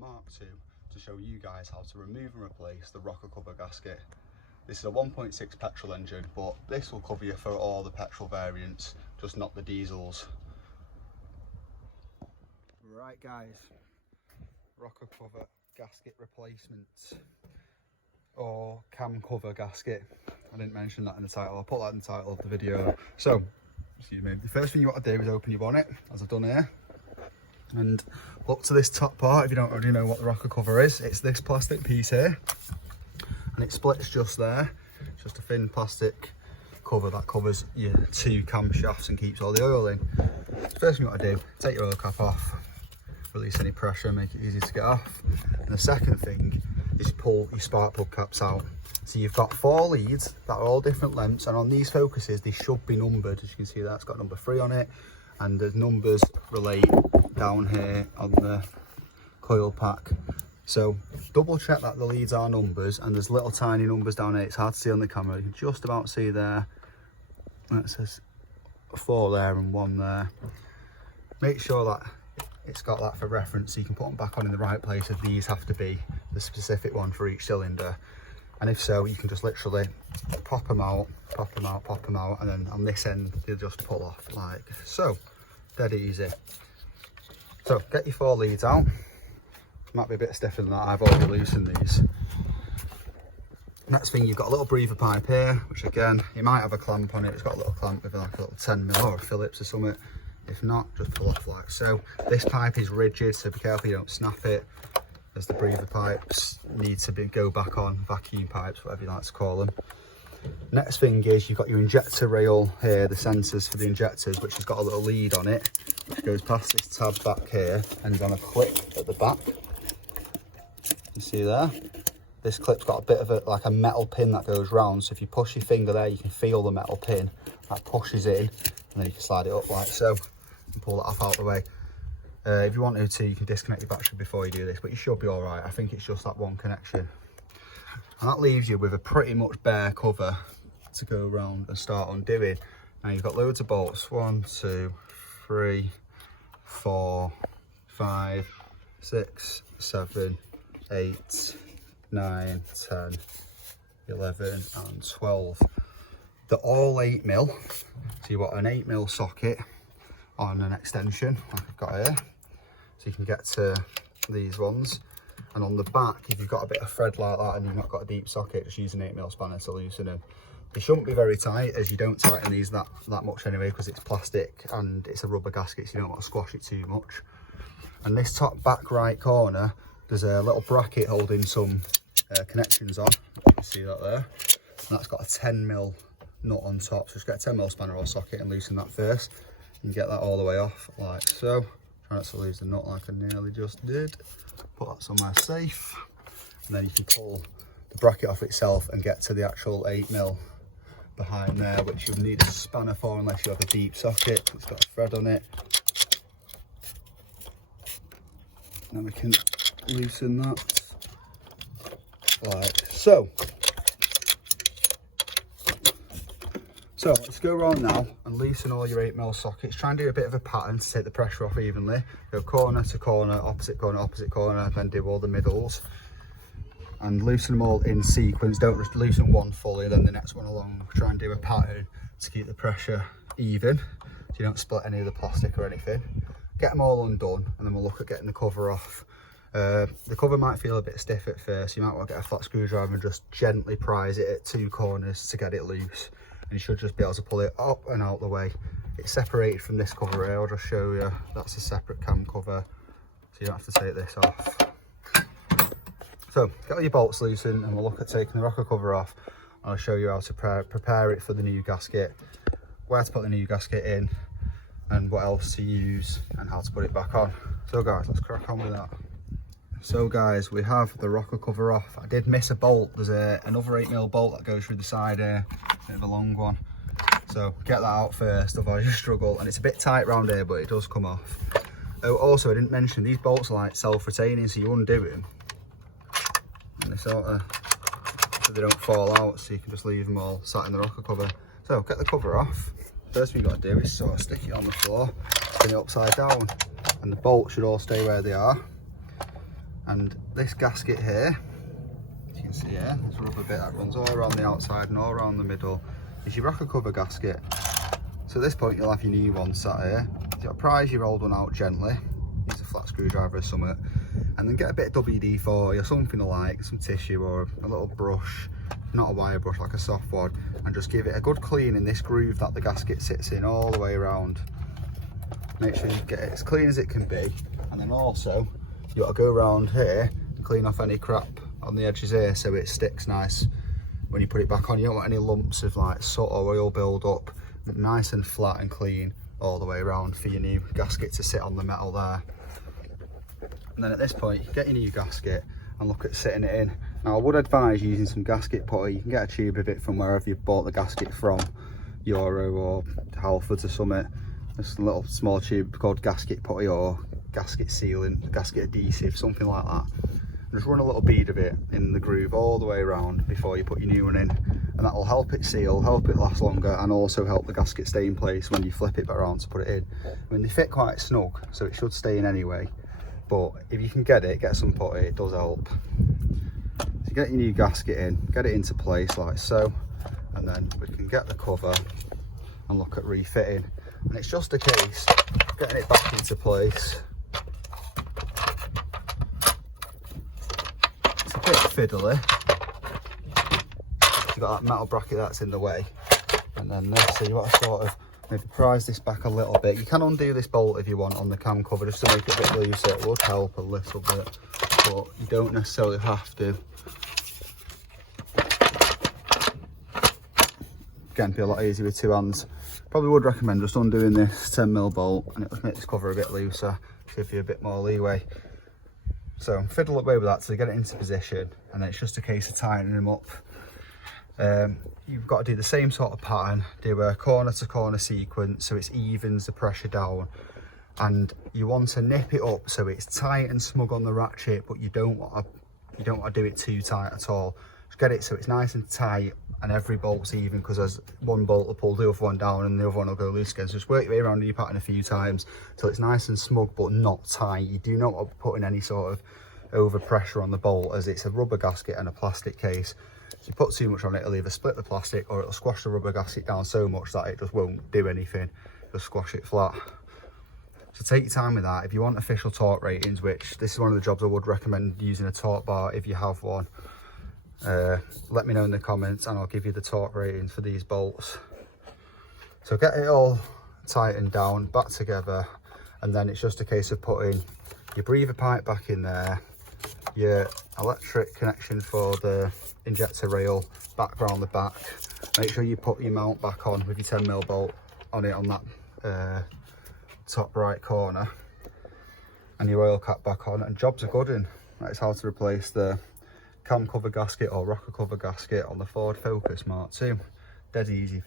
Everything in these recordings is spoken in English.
Mark II to show you guys how to remove and replace the rocker cover gasket. This is a 1.6 petrol engine, but this will cover you for all the petrol variants, just not the diesels. Right guys, rocker cover gasket replacement, or cam cover gasket. I didn't mention that in the title, I'll put that in the title of the video. So, excuse me, the first thing you want to do is open your bonnet, as I've done here. And look to this top part. If you don't already know what the rocker cover is, it's this plastic piece here, and it splits just there. It's just a thin plastic cover that covers your two camshafts and keeps all the oil in. First thing you want to do, take your oil cap off, release any pressure, make it easy to get off. And the second thing is pull your spark plug caps out. So you've got 4 leads that are all different lengths, and on these focuses they should be numbered. As you can see, that's got number 3 on it, and the numbers relate down here on the coil pack. So double check that the leads are numbers, and there's little tiny numbers down here. It's hard to see on the camera, you can just about see there. It says 4 there and 1 there. Make sure that it's got that for reference, so you can put them back on in the right place if these have to be the specific one for each cylinder. And if so, you can just literally pop them out, pop them out, pop them out, and then on this end they'll just pull off like so. Dead easy. So get your 4 leads out. Might be a bit stiffer than that, I've already loosened these. Next thing, you've got a little breather pipe here, which again, you might have a clamp on it. It's got a little clamp with like a little 10mm or a Phillips or something. If not, just pull off like so. This pipe is rigid, so be careful you don't snap it, as the breather pipes need to go back on, vacuum pipes, whatever you like to call them. Next thing is you've got your injector rail here, the sensors for the injectors, which has got a little lead on it, which goes past this tab back here and is on a clip at the back. You see there? This clip's got a bit of like a metal pin that goes round, so if you push your finger there, you can feel the metal pin that pushes in, and then you can slide it up like so and pull that off out of the way. If you wanted to, you can disconnect your battery before you do this, but you should be all right. I think it's just that one connection. And that leaves you with a pretty much bare cover to go around and start undoing. Now you've got loads of bolts, 1, 2, 3, 4, 5, 6, 7, 8, 9, 10, 11 and 12. They're all 8mm. So you've got an 8mm socket on an extension like I've got here. So you can get to these ones. And on the back, if you've got a bit of thread like that and you've not got a deep socket, just use an 8mm spanner to loosen them. They shouldn't be very tight, as you don't tighten these that much anyway, because it's plastic and it's a rubber gasket, so you don't want to squash it too much. And this top back right corner, there's a little bracket holding some connections on. You can see that there. And that's got a 10mm nut on top, so just get a 10mm spanner or socket and loosen that first. You can get that all the way off like so. Try not to lose the nut like I nearly just did. Put that somewhere safe, and then you can pull the bracket off itself and get to the actual 8mm behind there, which you'll need a spanner for unless you have a deep socket. It's got a thread on it. Now we can loosen that like so. So let's go around now and loosen all your 8mm sockets. Try and do a bit of a pattern to take the pressure off evenly. Go corner to corner, opposite corner, then do all the middles. And loosen them all in sequence. Don't just loosen one fully, then the next one along. Try and do a pattern to keep the pressure even, so you don't split any of the plastic or anything. Get them all undone, and then we'll look at getting the cover off. The cover might feel a bit stiff at first. You might want to get a flat screwdriver and just gently prise it at 2 corners to get it loose. And you should just be able to pull it up and out the way. It's separated from this cover here. I'll just show you. That's a separate cam cover, so you don't have to take this off. So get all your bolts loosened, and we'll look at taking the rocker cover off. I'll show you how to prepare it for the new gasket, where to put the new gasket in, and what else to use, and how to put it back on. So guys, let's crack on with that. So guys, we have the rocker cover off. I did miss a bolt. There's another 8mm bolt that goes through the side here, bit of a long one. So get that out first, otherwise you struggle. And it's a bit tight round here, but it does come off. Oh, also, I didn't mention, these bolts are like self-retaining, so you undo them, and they sort of, so they don't fall out, so you can just leave them all sat in the rocker cover. So get the cover off. First thing you've got to do is sort of stick it on the floor, spin it upside down, and the bolts should all stay where they are. And this gasket here, as you can see here, this rubber bit that runs all around the outside and all around the middle, is your rocker cover gasket. So at this point you'll have your new one sat here. You'll prise your old one out gently, use a flat screwdriver or something, and then get a bit of WD-40 or something like, some tissue or a little brush, not a wire brush, like a soft one, and just give it a good clean in this groove that the gasket sits in all the way around. Make sure you get it as clean as it can be, and then also you got to go around here and clean off any crap on the edges here so it sticks nice when you put it back on. You don't want any lumps of like soot or oil build up. Nice and flat and clean all the way around for your new gasket to sit on the metal there. And then at this point you get your new gasket and look at sitting it in. Now I would advise using some gasket putty. You can get a tube of it from wherever you bought the gasket from, Euro or Halfords or something. There's a little small tube called gasket putty or gasket sealant, gasket adhesive, something like that. Just run a little bead of it in the groove all the way around before you put your new one in, and that will help it seal, help it last longer, and also help the gasket stay in place when you flip it back around to put it in. I mean, they fit quite snug, so it should stay in anyway, but if you can get some putty, it does help. So you get your new gasket in, get it into place like so, and then we can get the cover and look at refitting. And it's just a case of getting it back into place. Bit fiddly. You've got that metal bracket that's in the way, and then this, so you want to sort of maybe prise this back a little bit. You can undo this bolt if you want on the cam cover just to make it a bit looser. It would help a little bit, but you don't necessarily have to. Again, be a lot easier with two hands. Probably would recommend just undoing this 10mm bolt, and it would make this cover a bit looser, give you a bit more leeway. So fiddle away with that to get it into position, and then it's just a case of tightening them up. You've got to do the same sort of pattern, do a corner to corner sequence so it evens the pressure down, and you want to nip it up so it's tight and smug on the ratchet, but you don't want to do it too tight at all. Just get it so it's nice and tight and every bolt's even, because as one bolt will pull the other one down and the other one will go loose again. So just work your way around your pattern a few times so it's nice and smug but not tight. You do not want to be putting any sort of over pressure on the bolt, as it's a rubber gasket and a plastic case. If you put too much on it, it'll either split the plastic or it'll squash the rubber gasket down so much that it just won't do anything, just squash it flat. So take your time with that. If you want official torque ratings, which this is one of the jobs I would recommend using a torque bar if you have one, let me know in the comments and I'll give you the torque ratings for these bolts. So get it all tightened down, back together, and then it's just a case of putting your breather pipe back in there, your electric connection for the injector rail back around the back. Make sure you put your mount back on with your 10mm bolt on it on that top right corner, and your oil cap back on, and jobs are good. And that's how to replace the cam cover gasket or rocker cover gasket on the Ford Focus Mark II. Dead easy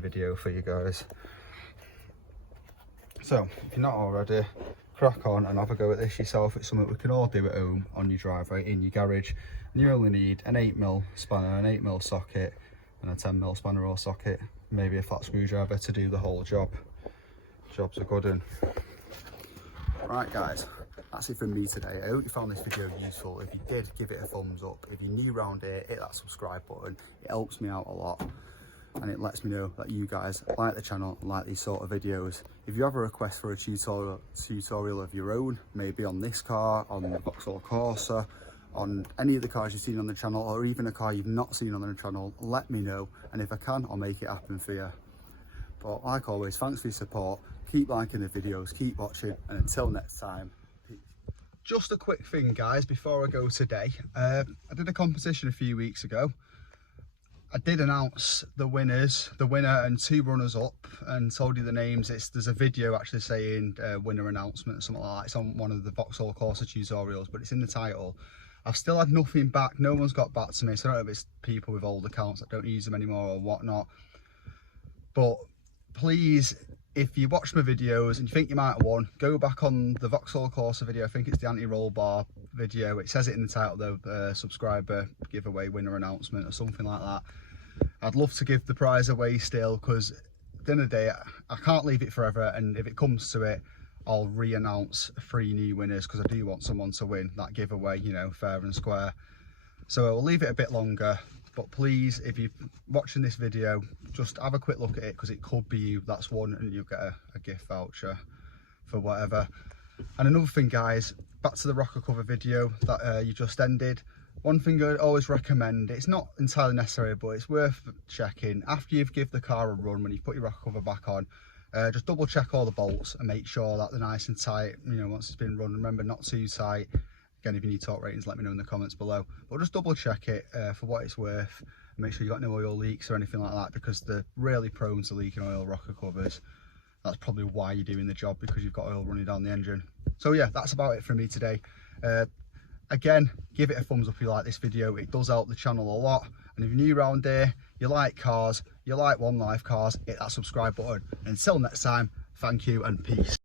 video for you guys. So if you're not already, crack on and have a go at this yourself. It's something we can all do at home on your driveway, in your garage, and you only need an 8mm spanner, an 8mm socket, and a 10mm spanner or socket, maybe a flat screwdriver to do the whole job. Jobs are good. Right guys, that's it from me today. I hope you found this video useful. If you did, give it a thumbs up. If you're new around here, hit that subscribe button. It helps me out a lot, and it lets me know that you guys like the channel and like these sort of videos. If you have a request for a tutorial of your own, maybe on this car, on the Vauxhall Corsa, on any of the cars you've seen on the channel, or even a car you've not seen on the channel, let me know, and if I can, I'll make it happen for you. But like always, thanks for your support. Keep liking the videos, keep watching, and until next time, peace. Just a quick thing guys before I go today. I did a competition a few weeks ago. I did announce the winner and 2 runners up, and told you the names. There's a video actually saying winner announcement or something like that. It's on one of the Vauxhall Corsa tutorials, but it's in the title. I've still had nothing back. No one's got back to me, so I don't know if it's people with old accounts that don't use them anymore or whatnot. But please, if you watch my videos and you think you might have won, go back on the Vauxhall Corsa video. I think it's the anti-roll bar video. It says it in the title though, subscriber giveaway winner announcement or something like that. I'd love to give the prize away still, because at the end of the day, I can't leave it forever, and if it comes to it, I'll re-announce 3 new winners, because I do want someone to win that giveaway, you know, fair and square. So I'll leave it a bit longer, but please, if you're watching this video, just have a quick look at it, because it could be you that's won, and you'll get a gift voucher for whatever. And another thing, guys, back to the rocker cover video that you just ended. One thing I always recommend, it's not entirely necessary, but it's worth checking after you've given the car a run, when you put your rocker cover back on. Just double check all the bolts and make sure that they're nice and tight, you know, once it's been run. Remember, not too tight. Again, if you need torque ratings, let me know in the comments below, but just double check it for what it's worth, and make sure you got no oil leaks or anything like that, because they're really prone to leaking oil, rocker covers. That's probably why you're doing the job, because you've got oil running down the engine. So yeah, that's about it from me today. Again, give it a thumbs up if you like this video. It does help the channel a lot. And if you're new around here, you like cars, you like One Life cars, hit that subscribe button. And until next time, thank you and peace.